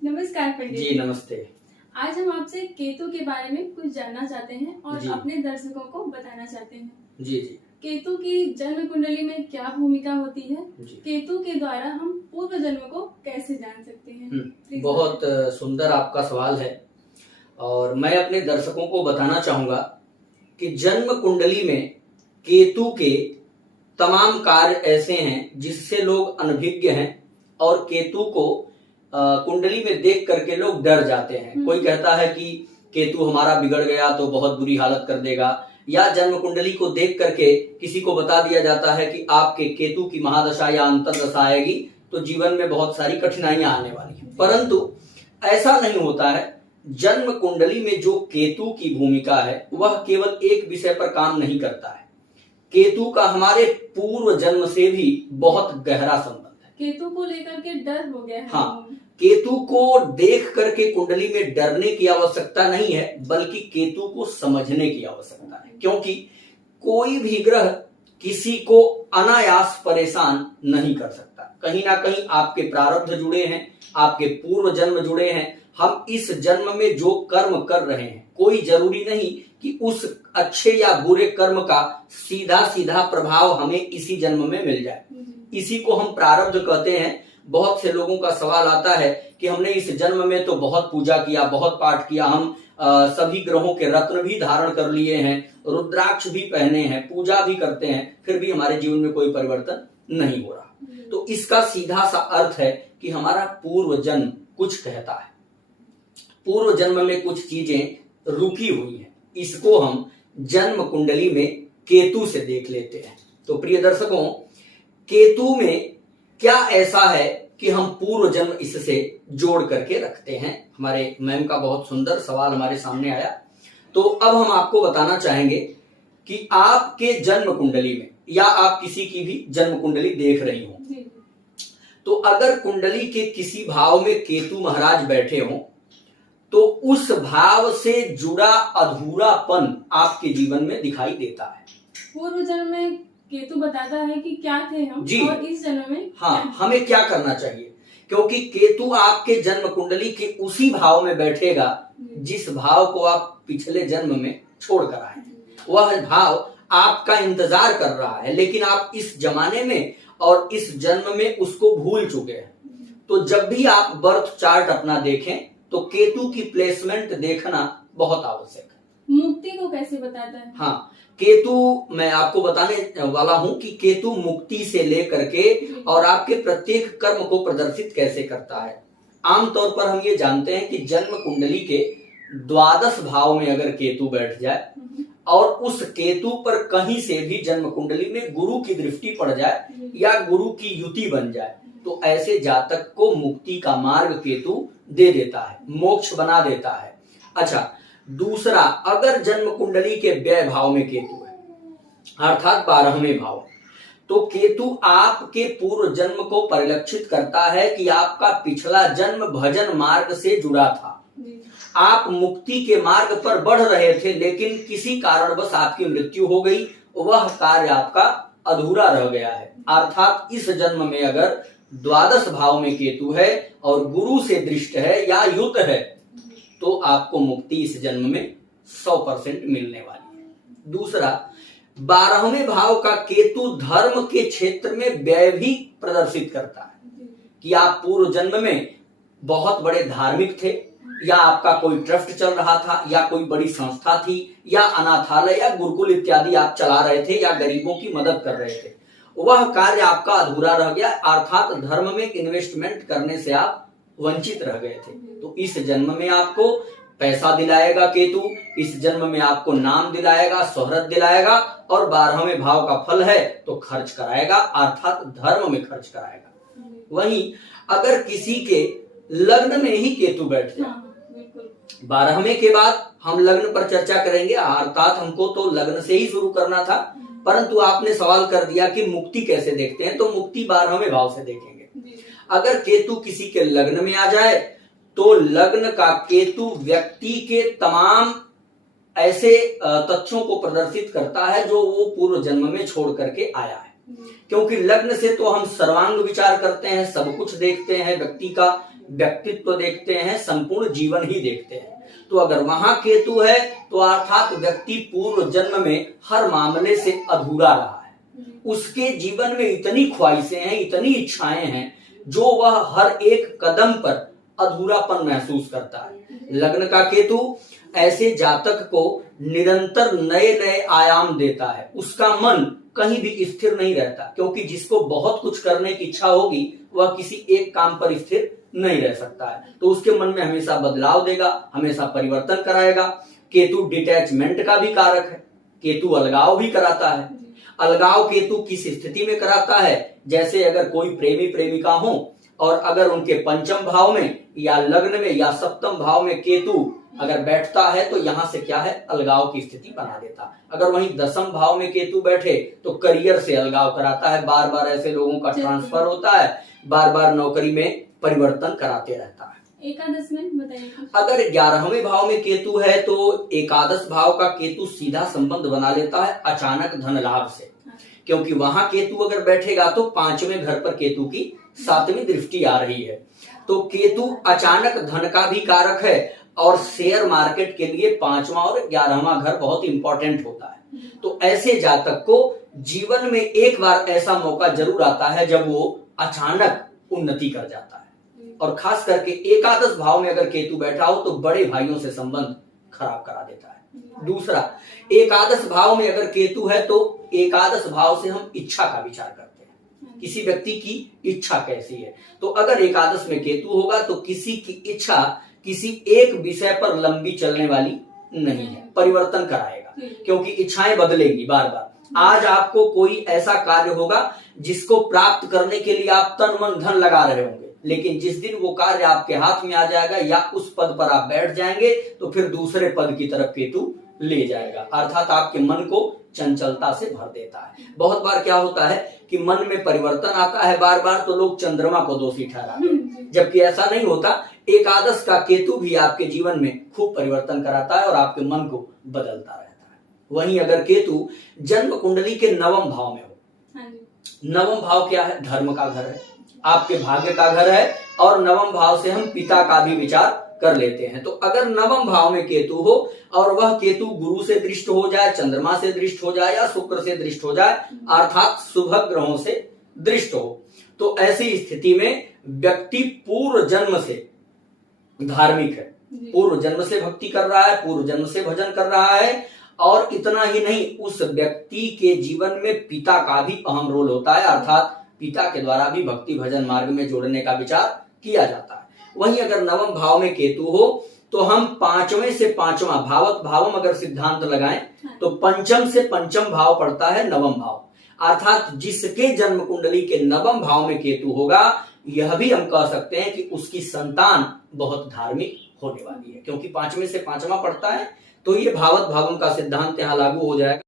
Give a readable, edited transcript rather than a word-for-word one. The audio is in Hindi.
नमस्कार पंडित जी नमस्ते। आज हम आपसे केतु के बारे में कुछ जानना चाहते हैं और जी। अपने दर्शकों को बताना चाहते हैं। जी जी केतु की जन्म कुंडली में क्या भूमिका होती है? जी। केतु के द्वारा हम पूर्व जन्म को कैसे जान सकते हैं? प्लीज बहुत सुंदर आपका सवाल है और मैं अपने दर्शकों को बताना चाहूंगा कि जन्म कुंडली में केतु के तमाम कार्य ऐसे हैं जिससे लोग अनभिज्ञ हैं और केतु को कुंडली में देख करके लोग डर जाते हैं। कोई कहता है कि केतु हमारा बिगड़ गया तो बहुत बुरी हालत कर देगा, या जन्म कुंडली को देख करके किसी को बता दिया जाता है कि आपके केतु की महादशा या अंतर्दशा आएगी तो जीवन में बहुत सारी कठिनाइयां आने वाली हैं। परंतु ऐसा नहीं होता है। जन्म कुंडली में जो केतु की भूमिका है वह केवल एक विषय पर काम नहीं करता है। केतु का हमारे पूर्व जन्म से भी बहुत गहरा संबंध है। केतु को लेकर के डर हो गया है। हाँ, केतु को देख करके कुंडली में डरने की आवश्यकता नहीं है, बल्कि केतु को समझने की आवश्यकता है, क्योंकि कोई भी ग्रह किसी को अनायास परेशान नहीं कर सकता। कहीं ना कहीं आपके प्रारब्ध जुड़े हैं, आपके पूर्व जन्म जुड़े हैं। हम इस जन्म में जो कर्म कर रहे हैं, कोई जरूरी नहीं कि उस अच्छे या बुरे कर्म का सीधा सीधा प्रभाव हमें इसी जन्म में मिल जाए। इसी को हम प्रारब्ध कहते हैं। बहुत से लोगों का सवाल आता है कि हमने इस जन्म में तो बहुत पूजा किया, बहुत पाठ किया, हम सभी ग्रहों के रत्न भी धारण कर लिए हैं, रुद्राक्ष भी पहने हैं, पूजा भी करते हैं, फिर भी हमारे जीवन में कोई परिवर्तन नहीं हो रहा। तो इसका सीधा सा अर्थ है कि हमारा पूर्व जन्म कुछ कहता है। पूर्व जन्म में कुछ चीजें रुकी हुई हैं, इसको हम जन्म कुंडली में केतु से देख लेते हैं। तो प्रिय दर्शकों, केतु में क्या ऐसा है कि हम पूर्व जन्म इससे जोड़ करके रखते हैं? हमारे मैम का बहुत सुंदर सवाल हमारे सामने आया। तो अब हम आपको बताना चाहेंगे कि आपके जन्म कुंडली में, या आप किसी की भी जन्म कुंडली देख रही हो, तो अगर कुंडली के किसी भाव में केतु महाराज बैठे हों तो उस भाव से जुड़ा अधूरापन आपके जीवन में दिखाई देता है। पूर्व जन्म में केतु बताता है कि क्या थे हम जी। और इस जन्म में हाँ, हमें क्या करना चाहिए, क्योंकि केतु आपके जन्म कुंडली के उसी भाव में बैठेगा जिस भाव को आप पिछले जन्म में छोड़ कर आए। वह भाव आपका इंतजार कर रहा है, लेकिन आप इस जमाने में और इस जन्म में उसको भूल चुके हैं। तो जब भी आप बर्थ चार्ट अपना देखें तो केतु की प्लेसमेंट देखना बहुत आवश्यक है। मुक्ति को कैसे बताता है? हाँ, केतु मैं आपको बताने वाला हूं कि केतु मुक्ति से लेकर के और आपके प्रत्येक कर्म को प्रदर्शित कैसे करता है। आमतौर पर हम ये जानते हैं कि जन्म कुंडली के द्वादश भाव में अगर केतु बैठ जाए और उस केतु पर कहीं से भी जन्म कुंडली में गुरु की दृष्टि पड़ जाए या गुरु की युति बन जाए तो ऐसे जातक को मुक्ति का मार्ग केतु दे देता है, मोक्ष बना देता है। अच्छा, दूसरा, अगर जन्म कुंडली के व्यय भाव में केतु है, अर्थात 12वें भाव, तो केतु आपके पूर्व जन्म को परिलक्षित करता है कि आपका पिछला जन्म भजन मार्ग से जुड़ा था। आप मुक्ति के मार्ग पर बढ़ रहे थे, लेकिन किसी कारणवश आपकी मृत्यु हो गई, वह कार्य आपका अधूरा रह गया है। अर्थात इस जन्म में अगर द्वादश भाव में केतु है और गुरु से दृष्ट है या युत है तो आपको मुक्ति इस जन्म में 100% मिलने वाली है। दूसरा, 12वें भाव का केतु धर्म के क्षेत्र में व्यय भी प्रदर्शित करता है कि आप पूर्व जन्म में बहुत बड़े धार्मिक थे, या आपका कोई ट्रस्ट चल रहा था, या कोई बड़ी संस्था थी, या अनाथालय या गुरुकुल इत्यादि आप चला रहे थे, या गरीबों की मदद कर रहे थे। वह कार्य आपका अधूरा रह गया, अर्थात धर्म में इन्वेस्टमेंट करने से आप वंचित रह गए थे। तो इस जन्म में आपको पैसा दिलाएगा केतु, इस जन्म में आपको नाम दिलाएगा, शोहरत दिलाएगा, और 12वें भाव का फल है तो खर्च कराएगा, अर्थात धर्म में खर्च कराएगा। वहीं अगर किसी के लग्न में ही केतु बैठ जाए, 12वें के बाद हम लग्न पर चर्चा करेंगे, अर्थात हमको तो लग्न से ही शुरू करना था, परंतु आपने सवाल कर दिया कि मुक्ति कैसे देखते हैं, तो मुक्ति 12वें भाव से देखेंगे। अगर केतु किसी के लग्न में आ जाए तो लग्न का केतु व्यक्ति के तमाम ऐसे तथ्यों को प्रदर्शित करता है जो वो पूर्व जन्म में छोड़ करके आया है। क्योंकि लग्न से तो हम सर्वांग विचार करते हैं, सब कुछ देखते हैं, व्यक्ति का व्यक्तित्व देखते हैं, संपूर्ण जीवन ही देखते हैं। तो अगर वहां केतु है तो अर्थात व्यक्ति पूर्व जन्म में हर मामले से अधूरा रहा है। उसके जीवन में इतनी ख्वाहिशें हैं, इतनी इच्छाएं हैं, जो वह हर एक कदम पर अधूरापन महसूस करता है। लग्न का केतु ऐसे जातक को निरंतर नए नए आयाम देता है। उसका मन कहीं भी स्थिर नहीं रहता, क्योंकि जिसको बहुत कुछ करने की इच्छा होगी वह किसी एक काम पर स्थिर नहीं रह सकता है। तो उसके मन में हमेशा बदलाव देगा, हमेशा परिवर्तन कराएगा। केतु डिटैचमेंट का भी कारक है, केतु अलगाव भी कराता है। अलगाव केतु किस स्थिति में कराता है? जैसे अगर कोई प्रेमी प्रेमिका हो और अगर उनके पंचम भाव में या लग्न में या सप्तम भाव में केतु अगर बैठता है तो यहां से क्या है, अलगाव की स्थिति बना देता। अगर वहीं दसम भाव में केतु बैठे तो करियर से अलगाव कराता है। बार बार ऐसे लोगों का ट्रांसफर होता है, बार बार नौकरी में परिवर्तन कराते रहता है। एकादश में बताइए। अगर 11वें भाव में केतु है तो एकादश भाव का केतु सीधा संबंध बना लेता है अचानक धन लाभ से, क्योंकि वहां केतु अगर बैठेगा तो 5वें घर पर केतु की 7वीं दृष्टि आ रही है। तो केतु अचानक धन का भी कारक है और शेयर मार्केट के लिए 5वां और 11वां घर बहुत इंपॉर्टेंट होता है। तो ऐसे जातक को जीवन में एक बार ऐसा मौका जरूर आता है जब वो अचानक उन्नति कर जाता है। और खास करके एकादश भाव में अगर केतु बैठा हो तो बड़े भाइयों से संबंध खराब करा देता है। दूसरा, एकादश भाव में अगर केतु है तो एकादश भाव से हम इच्छा का विचार करते हैं, किसी व्यक्ति की इच्छा कैसी है। तो अगर एकादश में केतु होगा तो किसी की इच्छा किसी एक विषय पर लंबी चलने वाली नहीं है, परिवर्तन कराएगा, क्योंकि इच्छाएं बदलेगी बार बार। आज आपको कोई ऐसा कार्य होगा जिसको प्राप्त करने के लिए आप तन मन धन लगा रहे होंगे, लेकिन जिस दिन वो कार्य आपके हाथ में आ जाएगा या उस पद पर आप बैठ जाएंगे तो फिर दूसरे पद की तरफ केतु ले जाएगा, अर्थात आपके मन को चंचलता से भर देता है। बहुत बार क्या होता है कि मन में परिवर्तन आता है बार बार, तो लोग चंद्रमा को दोषी ठहराते हैं, जबकि ऐसा नहीं होता। एकादश का केतु भी आपके जीवन में खूब परिवर्तन कराता है और आपके मन को बदलता रहता है। वहीं अगर केतु जन्म कुंडली के 9वें भाव में हो, 9वां भाव क्या है? धर्म का घर है, आपके भाग्य का घर है, और 9वें भाव से हम पिता का भी विचार कर लेते हैं। तो अगर 9वें भाव में केतु हो और वह केतु गुरु से दृष्ट हो जाए, चंद्रमा से दृष्ट हो जाए या शुक्र से दृष्ट हो जाए, अर्थात शुभ ग्रहों से दृष्ट हो, तो ऐसी स्थिति में व्यक्ति पूर्व जन्म से धार्मिक है, पूर्व जन्म से भक्ति कर रहा है, पूर्व जन्म से भजन कर रहा है। और इतना ही नहीं, उस व्यक्ति के जीवन में पिता का भी अहम रोल होता है, अर्थात पिता के द्वारा भी भक्ति भजन मार्ग में जोड़ने का विचार किया जाता है। वहीं अगर 9वें भाव में केतु हो तो हम 5वें से 5वां भावत भावम अगर सिद्धांत लगाएं तो पंचम से पंचम भाव पड़ता है 9वां भाव, अर्थात जिसके जन्म कुंडली के 9वें भाव में केतु होगा, यह भी हम कह सकते हैं कि उसकी संतान बहुत धार्मिक होने वाली है, क्योंकि 5वें से 5वां पड़ता है। तो ये भावत भावम का सिद्धांत यहाँ लागू हो जाएगा।